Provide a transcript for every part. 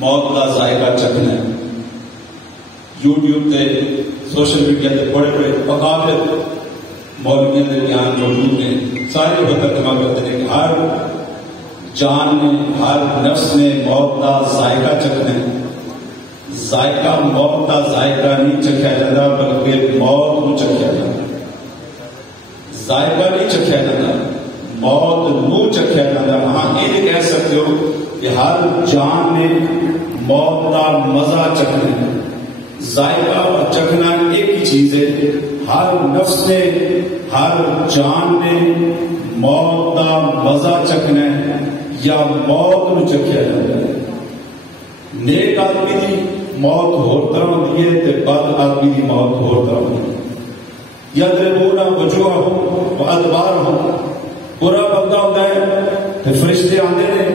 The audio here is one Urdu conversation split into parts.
موت کا ذائقہ چکھنا ہے. یوٹیوب تے سوشل میڈیا تے بڑے بڑے مقابل مولویوں کے بیان موجود ہیں. سارے لوگ ترجمہ کرتے ہیں کہ ہر جان نے ہر نفس نے موت کا ذائقہ چکھنا ہے. ذائقہ موت کا ذائقہ نہیں چکھیا جاتا بلکہ موت کو چکھیا جاتا. ذائقہ نہیں چکھیا جاتا موت نو چکھیا جاتا. ہاں یہ کہہ سکتے ہو کہ ہر جان نے موت کا مزہ چکھنا ہے. ذائقہ اور چکھنا ایک ہی چیز ہے. ہر نفس نے ہر جان نے موت کا مزہ چکھنا ہے یا موت نو چکھیا جاتا ہے. نیک آدمی کی موت ہور طرح ہوتی ہے تے بد آدمی کی موت ہور طرح ہوتی ہے. یضربون وجوہہم وادبارہم. برا بندہ ہوتا ہے تے فرشتے آتے ہیں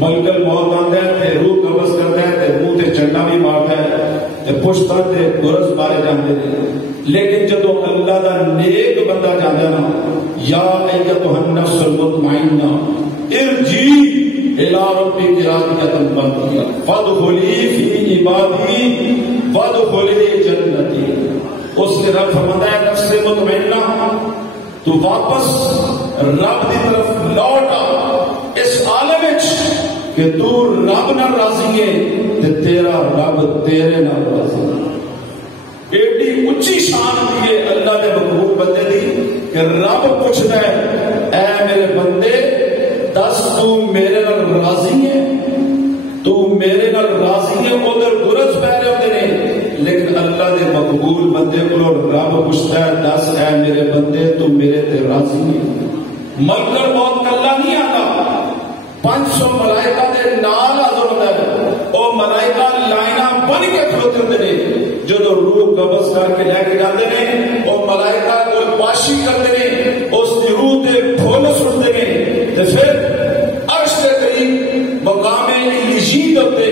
ملک الموت آتا ہے تے روح قبض کرتا ہے تے منہ تے چنڈا بھی مارتا ہے تے پشتاں تے گرز مارے جاندے ہیں. لیکن جدو اللہ دا نیک بندہ جاندا نا یا ایتھا النفس المطمئنہ ارجعی الی ربک راضیۃ مرضیہ فادخلی فی عبادی وادخلی جنتی. اس کے رب فرماتا ہے نفس مطمئنہ تو واپس رب کی طرف لوٹ آ اس عالم کہ تو رب نہ راضی ہے تے تیرا رب تیرے نہ راضی ہے. ایڈی اچھی شان دی ہے اللہ دے مقبول بندے دی کہ رب پوچھتا ہے اے میرے بندے دس تو میرے نال راضی ہے. تو میرے نال راضی ہے. ادھر گرز پہ رہے ہوتے ہیں لیکن اللہ دے مقبول بندے کو رب پوچھتا ہے دس اے میرے بندے تو میرے تے راضی ہے. ملک الموت کلا نہیں آتا 500 ملائکہ دے نال حاضر ہوتا ہے. او ملائکہ لائناں بن کے کھڑوتے ہوتے ہیں جدو روح قبض کر کے لے کے جاتے ہیں. او ملائکہ کو پاشی کرتے ہیں اس دی روح تے پھول سٹتے ہیں تے پھر عرش کے قریب مقام علیین تے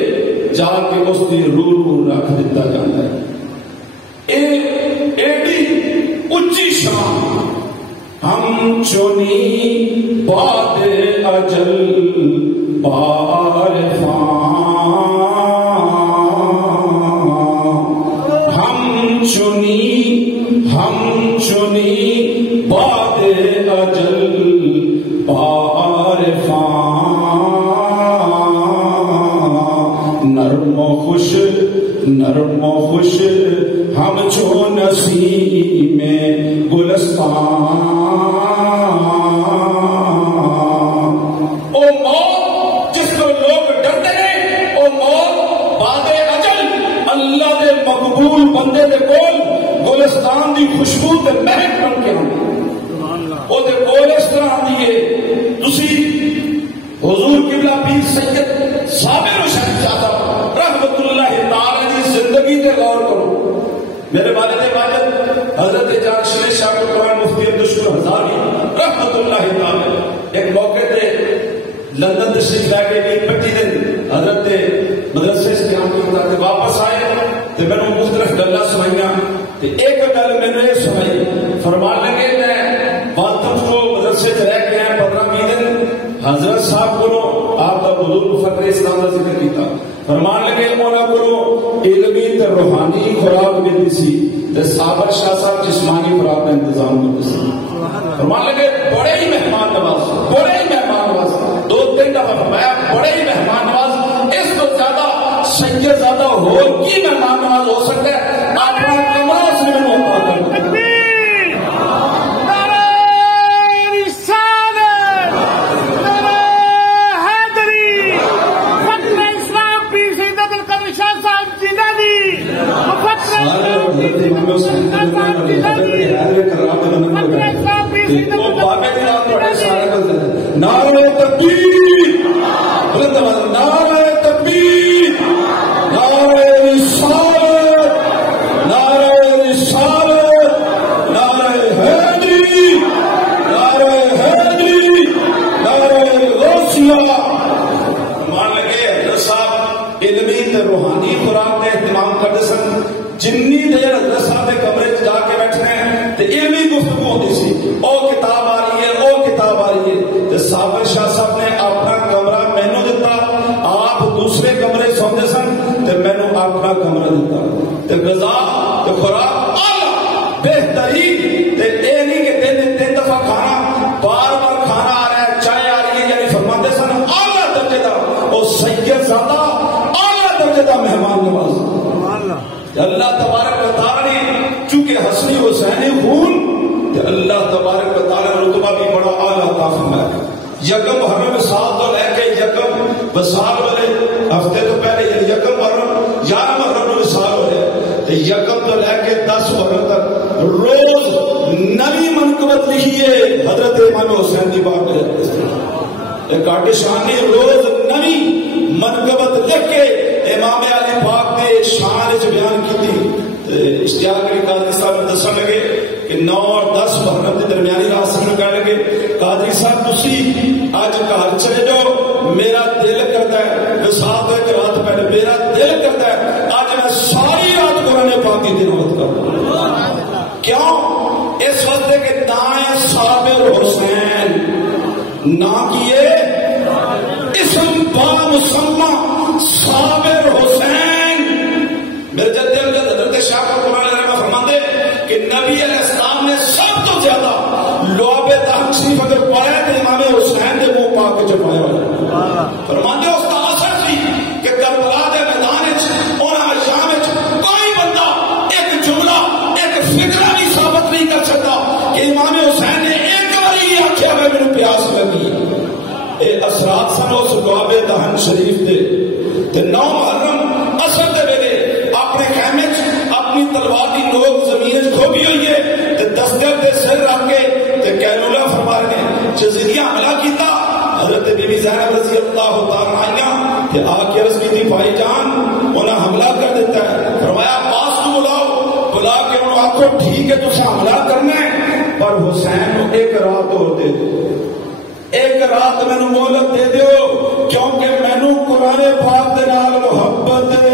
جا کے اس دی روح کو رکھ دیتا جاتا ہے. ایڈی اچھی شان. ہم چنی باد اجل بارفاں ہم چنی باد اجل بارفاں نرم و خوش ہم چو نسیم گلستان. او موت جس کو لوگ ڈرتے ہیں او موت بعد اجل اللہ دے مقبول بندے دے کول گلستان دی خوشبو تے مہک بن کے او دے کول اس طرح آندی ہے. تسی حضور قبلہ پیر سید صابر حسین صاحب رحمت اللہ تعالی دی زندگی تے غور کرو. میرے والد واجد حضرت جان شریف شاہ قرآن مفتی عبدالشکور ہزاری رحمت اللہ تعالی ایک موقع تے لندن تشریف لے کے ایک پٹی دن حضرت مدرسے سے قیام کرتا تے واپس آئے تے میں نے مختلف گلاں سنائیاں تے ایک گل میں نے سنائی. فرمان لگے میں واتف کو مدرسے سے رہ کے آئے 15-20 دن حضرت صاحب کو آپ کا بزرگ فقر اسلام کا ذکر کیتا. فرمان لگے انہوں کو علمی تے روحانی خوراک ملتی سی تے صابر شاہ صاحب جسمانی خوراک کا انتظام کرتے سی. فرمان لگے بڑے ہی مہمان نواز 2-3 دفعہ فرمایا بڑے ہی مہمان نواز. اس کو زیادہ سید زیادہ ہو کی مہمان نواز ہو سکتا ہے اپنا کمرہ اس میں موقع کرنا. نعرہ تکبیر نعرہ تکبیر نعرہ رسالت نعرہ رسالت نعرہ حیدری نعرہ حیدری نعرہ غوثیہ. مان لگے حضرت صاحب علمی تے روحانی خوراک کا اہتمام کرتے سن. جنی دیر حضرت صاحب کے کمرے جا کے بیٹھنے تے علمی گفتگو ہوتی سی. او کتاب آ رہی ہے او کتاب آ رہی ہے. صابر شاہ صاحب نے اپنا کمرہ مینو دیتا. آپ دوسرے کمرے سوندے سن اپنا کمرہ دیتا تے غذا تے خوراک اعلی بہترین تے اے نہیں کہ تین دفعہ کھانا بار بار کھانا آ رہا ہے چائے آ رہی ہے یعنی فرماتے سن اعلی درجے دا اور سید زادہ اعلی درجے دا مہمان نواز اللہ تبارک و تعالی نے چونکہ حسنی حسینی خون تے اللہ تبارک و تعالی نے رتبہ بھی بڑا اعلی عطا فرمایا یکم محرم وصال تو لے کے یکم وصال والے ہفتے تو پہلے یکم محرم 11 محرم وصال ہو رہے یکم تو لے کے 10 محرم تک روز نئی منقبت لکھیے حضرت امام حسین کی بات ہے کاٹے شان نے روز نئی منقبت لکھ کے امام علی پاک نے شان بیان کی تھی اشتیاق علی قادری صاحب نے دسن لگے کہ 9 اور 10 محرم کے درمیانی رات سے کہنے لگے قادری صاحب تسی آج گھر چلے جاؤ میرا دل کرتا ہے وصال ایک رات پہلے میرا دل کرتا ہے آج میں ساری رات قرآن پاک کی تلاوت کروں کیوں اس وقت کے دائیں صابر حسین نہ کیے اسم با مسمى صابر حسین میرے جد حضرت شاہ قرآن رحمہ فرماتے کہ نبی علیہ السلام نے سب تو زیادہ لعاب دہن شریف اگر پڑھے تو امام حسین نے منہ پاک کے چپایا ہوا فرماتے اس کا اثر سی کہ کربلا کے میدان اور ایام کوئی بندہ ایک جملہ ایک فکرہ بھی ثابت نہیں کر سکتا کہ امام حسین نے ایک باری یہ آخیا میں میرے پیاس لگی اے اثرات سن اس لعاب دہن شریف دے 9 محرم اثر دے ویلے اپنے خیمے اپنی تلوار کی نوک زمین کھوبی ہوئی ہے دستر دے سر رکھ کے کیلولہ فرما رہے ہیں جزیریہ حملہ کیتا حضرت بی بی زینب رضی اللہ تعالیٰ عنہ کہ آ کے عرض کی تھی بھائی جان انہیں حملہ کر دیتا ہے فرمایا پاس کو بلاؤ بلا کے انہوں آخو ٹھیک ہے تجھے حملہ کرنا ہے پر حسین ایک رات اور دے دو ایک رات میں مہلت دے دیو کیونکہ مینوں قرآن پاک دے نال محبت